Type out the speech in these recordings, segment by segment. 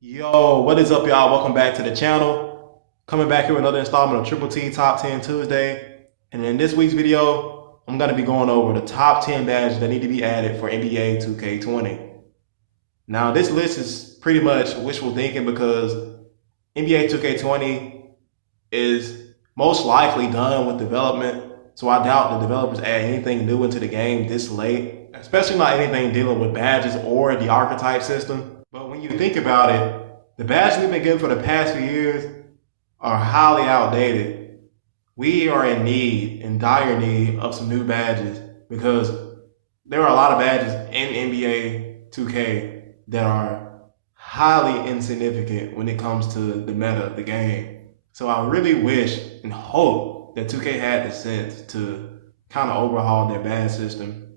Yo, what is up, y'all? Welcome back to the channel. Coming back here with another installment of Triple T Top 10 Tuesday. And in this week's video, I'm going to be going over the top 10 badges that need to be added for NBA 2K20. Now, this list is pretty much wishful thinking because NBA 2K20 is most likely done with development. So I doubt the developers add anything new into the game this late, especially not anything dealing with badges or the archetype system. But when you think about it, the badges we've been getting for the past few years are highly outdated. We are in dire need of some new badges because there are a lot of badges in NBA 2K that are highly insignificant when it comes to the meta of the game. So I really wish and hope that 2K had the sense to kind of overhaul their badge system.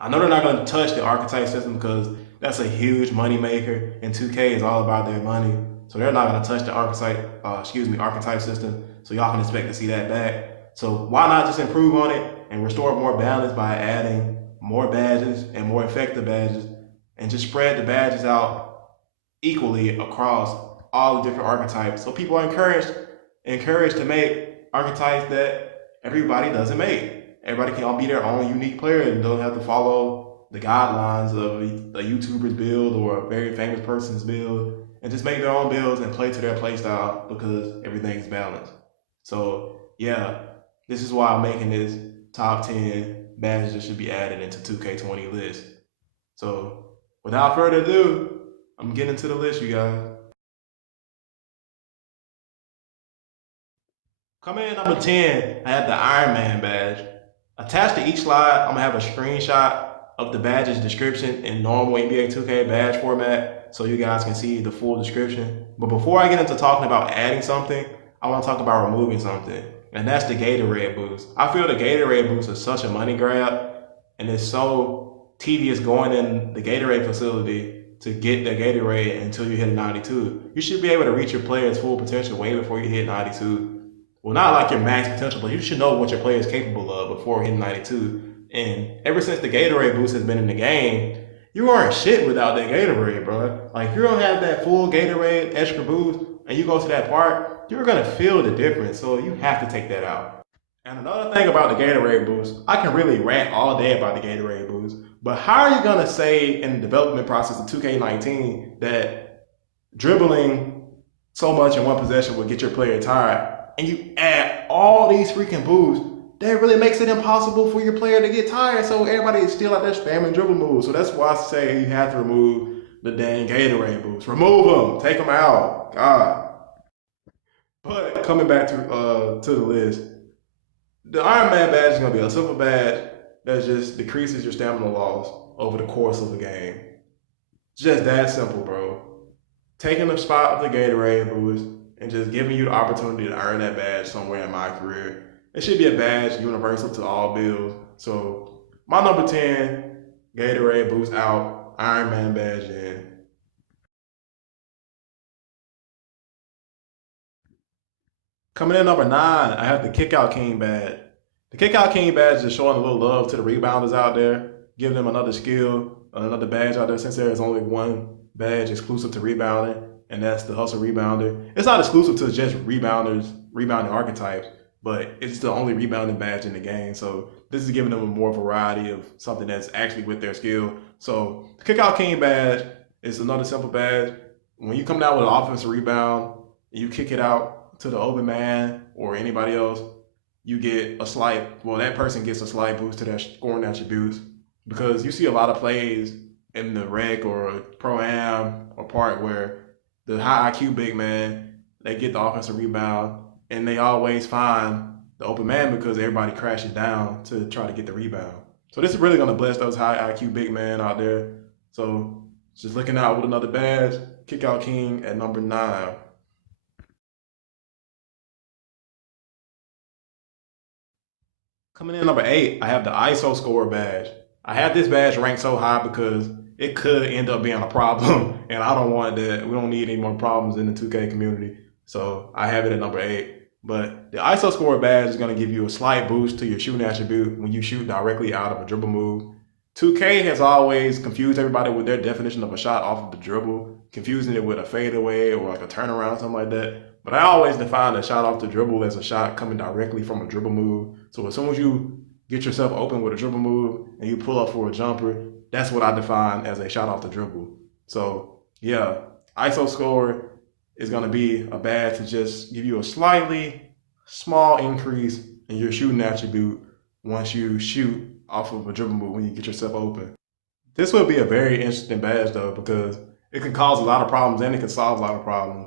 I know they're not going to touch the archetype system because that's a huge money maker, and 2K is all about their money. So they're not going to touch the archetype system. So y'all can expect to see that back. So why not just improve on it and restore more balance by adding more badges and more effective badges, and just spread the badges out equally across all the different archetypes. So people are encouraged to make archetypes that everybody doesn't make. Everybody can all be their own unique player and don't have to follow the guidelines of a YouTuber's build or a very famous person's build, and just make their own builds and play to their play style because everything's balanced. So yeah, this is why I'm making this top 10 badges that should be added into 2K20 list. So without further ado, I'm getting into the list, you guys. Coming in number 10, I have the Iron Man badge. Attached to each slide, I'm gonna have a screenshot of the badge's description in normal NBA 2K badge format so you guys can see the full description. But before I get into talking about adding something, I want to talk about removing something, and that's the Gatorade boost. I feel the Gatorade boost is such a money grab, and it's so tedious going in the Gatorade facility to get the Gatorade until you hit 92. You should be able to reach your player's full potential way before you hit 92. Well, not like your max potential, but you should know what your player is capable of before hitting 92. And ever since the Gatorade boost has been in the game, you aren't shit without that Gatorade, bro. Like, if you don't have that full Gatorade extra boost and you go to that park, you're gonna feel the difference. So you have to take that out. And another thing about the Gatorade boost, I can really rant all day about the Gatorade boost, but how are you gonna say in the development process of 2K19 that dribbling so much in one possession will get your player tired, and you add all these freaking boosts, that really makes it impossible for your player to get tired, so everybody is still out there spamming dribble moves. So that's why I say you have to remove the dang Gatorade boosts. Remove them, take them out, God. But coming back to the list, the Iron Man badge is gonna be a simple badge that just decreases your stamina loss over the course of the game. Just that simple, bro. Taking the spot of the Gatorade boost and just giving you the opportunity to earn that badge somewhere in my career. It should be a badge universal to all builds. So my number 10, Gatorade boost out, Iron Man badge in. Coming in number 9, I have the Kickout King badge. The Kickout King badge is showing a little love to the rebounders out there, giving them another skill, another badge out there, since there is only one badge exclusive to rebounding, and that's the Hustle Rebounder. It's not exclusive to just rebounding archetypes, but it's the only rebounding badge in the game. So this is giving them a more variety of something that's actually with their skill. So the Kickout King badge is another simple badge. When you come down with an offensive rebound and you kick it out to the open man or anybody else, you get that person gets a slight boost to their scoring attributes, because you see a lot of plays in the rec or pro-am or part where the high IQ big man, they get the offensive rebound and they always find the open man because everybody crashes down to try to get the rebound. So this is really going to bless those high IQ big men out there. So just looking out with another badge, Kickout King at number 9. Coming in number 8, I have the ISO score badge. I have this badge ranked so high because it could end up being a problem. And I don't want that. We don't need any more problems in the 2K community. So I have it at number 8. But the ISO score badge is going to give you a slight boost to your shooting attribute when you shoot directly out of a dribble move. 2K has always confused everybody with their definition of a shot off of the dribble, confusing it with a fadeaway or like a turnaround, something like that. But I always define a shot off the dribble as a shot coming directly from a dribble move. So as soon as you get yourself open with a dribble move and you pull up for a jumper, that's what I define as a shot off the dribble. So yeah, ISO score is going to be a badge to just give you a slightly small increase in your shooting attribute once you shoot off of a dribble move when you get yourself open. This will be a very interesting badge though, because it can cause a lot of problems and it can solve a lot of problems.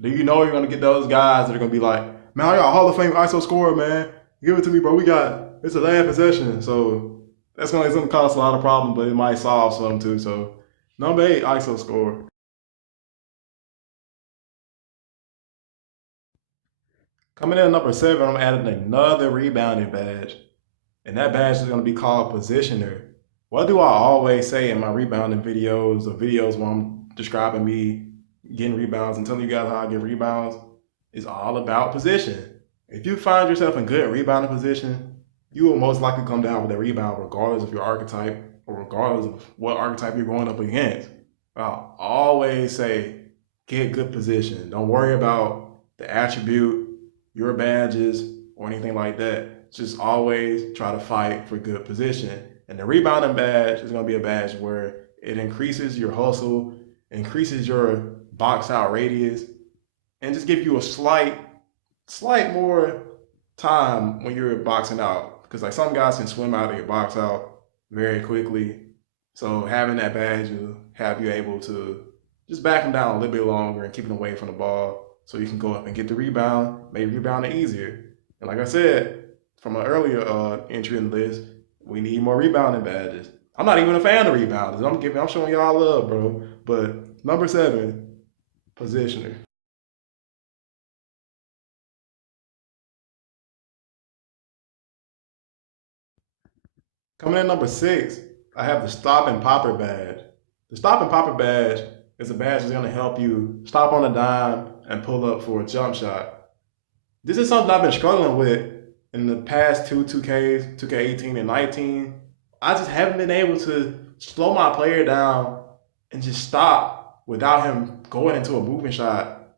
Do you know you're going to get those guys that are going to be like, man, I got a Hall of Fame ISO scorer, man. Give it to me, bro. It's a last possession. So it's going to cause a lot of problems, but it might solve some too. So number 8, ISO scorer. Coming in at number 7, I'm adding another rebounding badge. And that badge is going to be called Positioner. What do I always say in my rebounding videos or videos where I'm describing me getting rebounds and telling you guys how I get rebounds? It's all about position. If you find yourself in good rebounding position, you will most likely come down with a rebound regardless of your archetype or regardless of what archetype you're going up against. I'll always say, get good position. Don't worry about the attribute, your badges, or anything like that. Just always try to fight for good position. And the rebounding badge is going to be a badge where it increases your hustle, increases your box out radius, and just give you a slight more time when you're boxing out. Because like some guys can swim out of your box out very quickly. So having that badge will have you able to just back them down a little bit longer and keep them away from the ball so you can go up and get the rebound, maybe rebound it easier. And like I said, from an earlier entry in the list, we need more rebounding badges. I'm not even a fan of rebounders. I'm showing y'all love, bro. But number 7, positioner. Coming in number 6, I have the Stop and Popper badge. The Stop and Popper badge is a badge that's going to help you stop on a dime and pull up for a jump shot. This is something I've been struggling with in the past 2Ks, 2K18 and 19. I just haven't been able to slow my player down and just stop without him going into a moving shot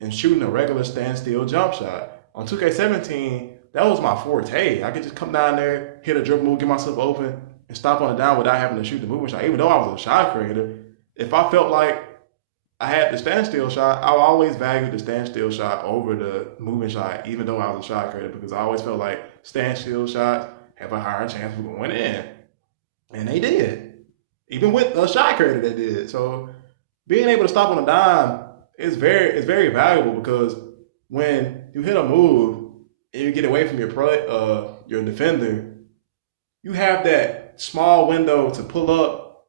and shooting a regular standstill jump shot. On 2K17, that was my forte. I could just come down there, hit a dribble move, get myself open, and stop on a down without having to shoot the moving shot. Even though I was a shot creator, if I felt like I had the standstill shot, I always valued the standstill shot over the moving shot, even though I was a shot creator, because I always felt like standstill shots have a higher chance of going in. And they did. Even with a shot creator, they did. So being able to stop on a dime is very valuable, because when you hit a move and you get away from your defender, you have that small window to pull up,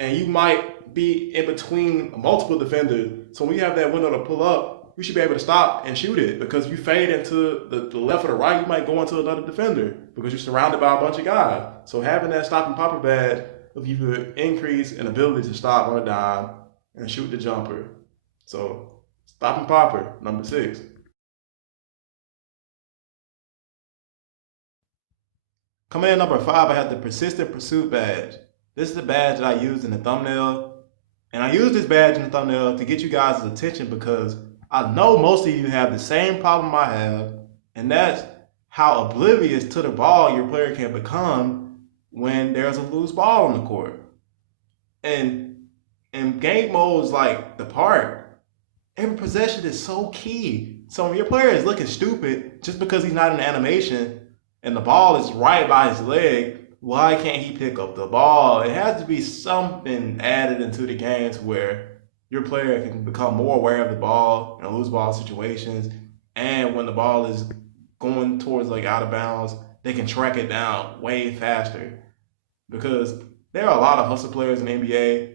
and you might be in between multiple defenders. So when you have that window to pull up, you should be able to stop and shoot it, because you fade into the left or the right, you might go into another defender because you're surrounded by a bunch of guys. So having that Stop and Popper badge will give you an increase in ability to stop on a dime and shoot the jumper. So Stop and Popper, number 6. Coming in number 5, I have the Persistent Pursuit badge. This is the badge that I used in the thumbnail. And I use this badge in the thumbnail to get you guys' attention, because I know most of you have the same problem I have, and that's how oblivious to the ball your player can become when there's a loose ball on the court. And in game modes like the park, every possession is so key. So when your player is looking stupid just because he's not in animation and the ball is right by his leg, why can't he pick up the ball? It has to be something added into the game to where your player can become more aware of the ball in loose ball situations. And when the ball is going towards like out of bounds, they can track it down way faster. Because there are a lot of hustle players in the NBA,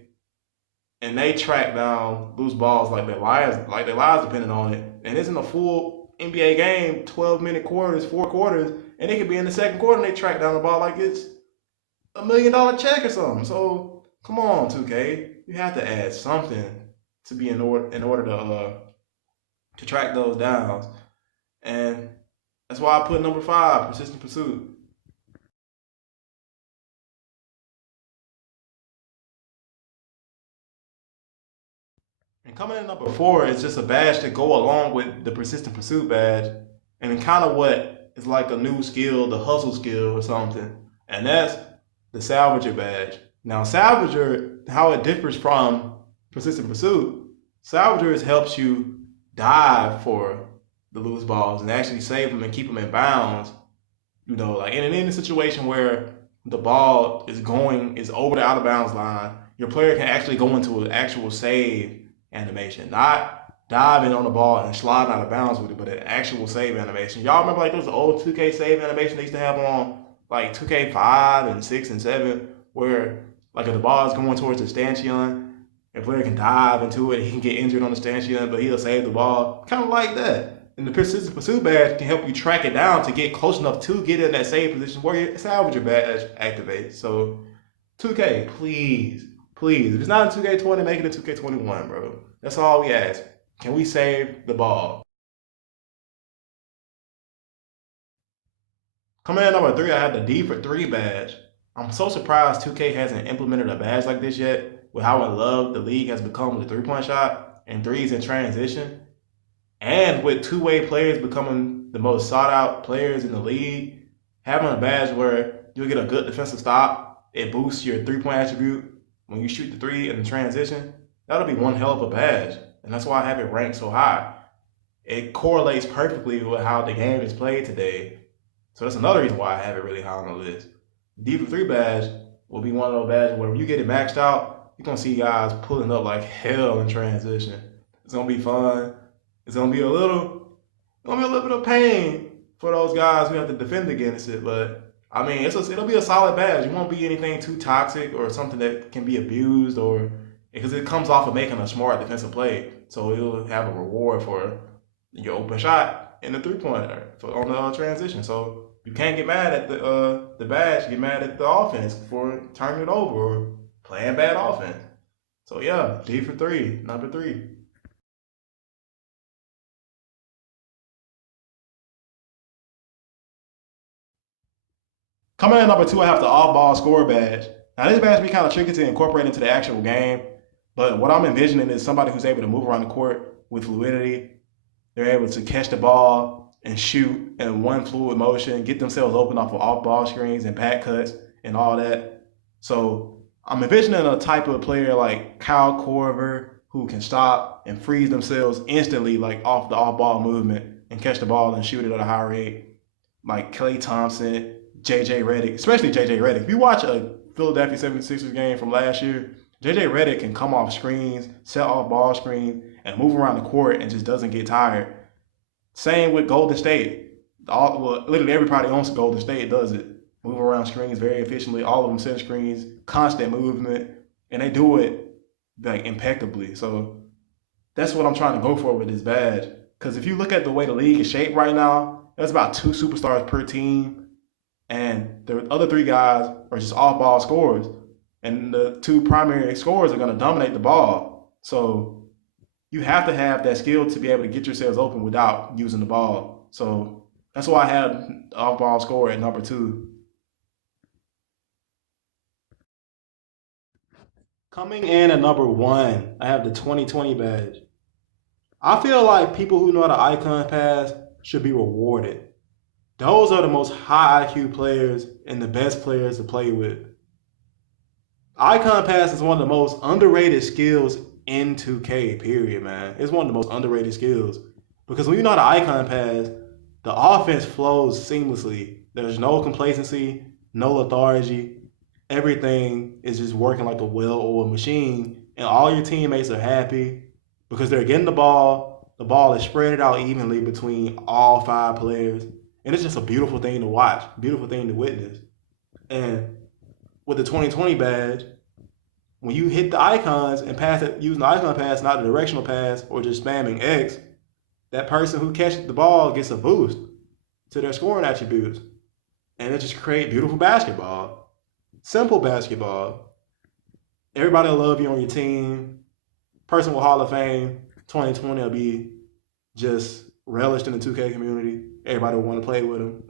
and they track down loose balls like their lives depending on it. And it's in a full NBA game, 12-minute quarters, 4 quarters, and they could be in the second quarter and they track down the ball like it's $1 million check or something. So Come on, 2K. You have to add something to be in order to track those downs. And that's why I put number 5, persistent pursuit. And coming in number 4 is just a badge to go along with the persistent pursuit badge, and kind of what is like a new skill, the hustle skill or something. And that's the Salvager badge. Now, Salvager, how it differs from persistent pursuit, Salvager helps you dive for the loose balls and actually save them and keep them in bounds. Like in any situation where the ball is over the out of bounds line, your player can actually go into an actual save animation, not diving on the ball and sliding out of bounds with it, but an actual save animation. Y'all remember like those old 2K save animation they used to have on like 2K5 and 6 and 7, where like if the ball is going towards the stanchion, a player can dive into it, he can get injured on the stanchion, but he'll save the ball, kind of like that. And the persistent pursuit badge can help you track it down to get close enough to get in that save position where your Salvager badge activates. So 2K, please, please, if it's not in 2K20, make it in 2K21, bro. That's all we ask. Can we save the ball? Coming in at number 3, I have the D for 3 badge. I'm so surprised 2K hasn't implemented a badge like this yet, with how in love the league has become with the 3-point shot and threes in transition. And with two-way players becoming the most sought-out players in the league, having a badge where you'll get a good defensive stop, it boosts your three-point attribute when you shoot the three in the transition. That'll be one hell of a badge, and that's why I have it ranked so high. It correlates perfectly with how the game is played today. So that's another reason why I have it really high on the list. D for 3 badge will be one of those badges where when you get it maxed out, you're gonna see guys pulling up like hell in transition. It's gonna be fun. It's gonna be a little bit of pain for those guys who have to defend against it. But I mean, it'll be a solid badge. It won't be anything too toxic or something that can be abused, or because it comes off of making a smart defensive play. So it'll have a reward for your open shot in the 3-pointer on the transition. So you can't get mad at the badge. Get mad at the offense for turning it over or playing bad offense. So yeah, D for 3, number 3. Coming in at number 2, I have the off-ball score badge. Now this badge be kind of tricky to incorporate into the actual game, but what I'm envisioning is somebody who's able to move around the court with fluidity. They're able to catch the ball and shoot in one fluid motion, get themselves open off of off-ball screens and back cuts and all that. So I'm envisioning a type of player like Kyle Korver who can stop and freeze themselves instantly, like off the off-ball movement, and catch the ball and shoot it at a high rate, like Klay Thompson, JJ Redick, especially JJ Redick. If you watch a Philadelphia 76ers game from last year, JJ Redick can come off screens, set off ball screens, and move around the court and just doesn't get tired. Same with Golden State. Literally everybody owns Golden State does it. Move around screens very efficiently. All of them set screens, constant movement, and they do it like impeccably. So that's what I'm trying to go for with this badge. Because if you look at the way the league is shaped right now, there's about 2 superstars per team, and the other 3 guys are just off-ball scorers, and the 2 primary scorers are going to dominate the ball. So you have to have that skill to be able to get yourselves open without using the ball. So that's why I have off-ball scorer at number 2. Coming in at number 1, I have the 2020 badge. I feel like people who know how to icon pass should be rewarded. Those are the most high IQ players and the best players to play with. Icon pass is one of the most underrated skills in 2K, period, man. It's one of the most underrated skills. Because when you know how to icon pass, the offense flows seamlessly. There's no complacency, no lethargy. Everything is just working like a well-oiled machine, and all your teammates are happy because they're getting the ball. The ball is spread out evenly between all 5 players, and it's just a beautiful thing to watch, beautiful thing to witness. And with the 2020 badge, when you hit the icons and pass it using the icon pass, not the directional pass or just spamming X, that person who catches the ball gets a boost to their scoring attributes. And it just creates beautiful basketball. Simple basketball. Everybody will love you on your team. Person with Hall of Fame 2020 will be just relished in the 2K community. Everybody will want to play with him.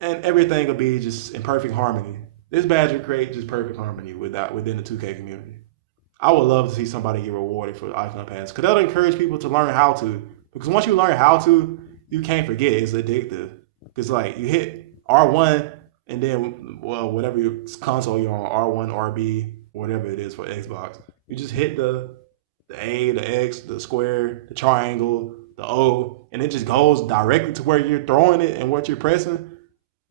And everything will be just in perfect harmony. This badge will create just perfect harmony within the 2K community. I would love to see somebody get rewarded for the icon pass because that'll encourage people to learn how to. Because once you learn how to, you can't forget. It's addictive. Because like you hit R1 and then whatever your console you're on, R1, RB, whatever it is for Xbox, you just hit the A, the X, the square, the triangle, the O, and it just goes directly to where you're throwing it and what you're pressing.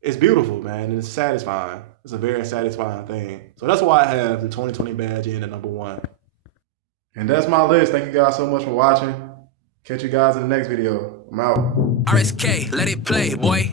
It's beautiful, man, and it's satisfying. It's a very satisfying thing. So that's why I have the 2020 badge in at #1. And that's my list. Thank you guys so much for watching. Catch you guys in the next video. I'm out. RSK, let it play, boy.